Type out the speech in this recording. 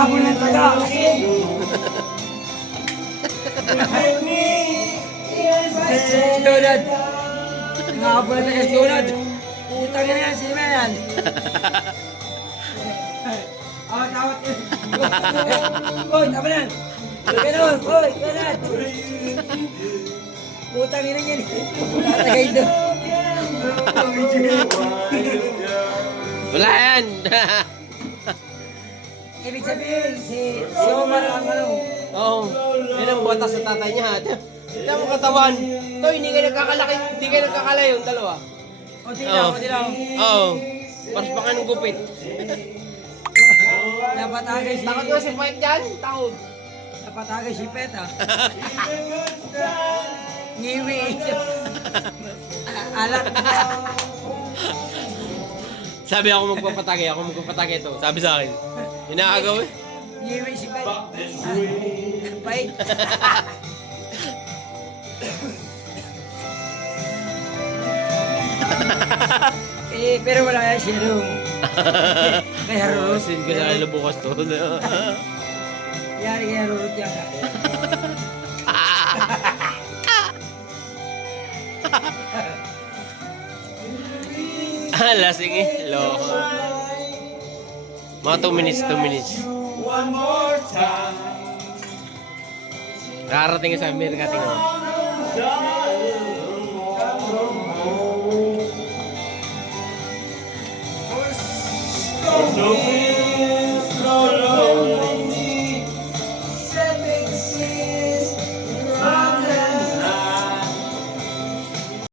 Naghahabol ng taga. Donald. Naghahabol ng taga si Donald. Putang ina yan, sino ba yan? Tawat yun. Hoy, tama na yan. Ganun, hoy, ganun. Putang ina yan. Tatagay doon. Wala yan. Ibig sabihin, si Omar ang ano. Oo. Yan ang botas sa tatay niya. Tignan mo katawan. Ito, hindi kayo nagkakalaki. Hindi kayo nagkakala yung dalawa. Kunti lang, kunti lang. Oo. Paras baka ng gupit. Napatagay si... Takot nga si Fight dyan. Takot. Napatagay si Pet, ah. Ngiwi. Alat. Sabi ako magpapatake. Ako magpapatake ito. Sabi sa akin. Inaagaw eh. Ngiwi si Pet. Pait. Pero wala yan si Harung. Kay Harung. Sin ko na bukas to. Yari kay Harung yan. Lasing eh. Loko. Mga 2 minutes, 2 minutes. One more time. Nakarating sa Amerika, tingnan mo.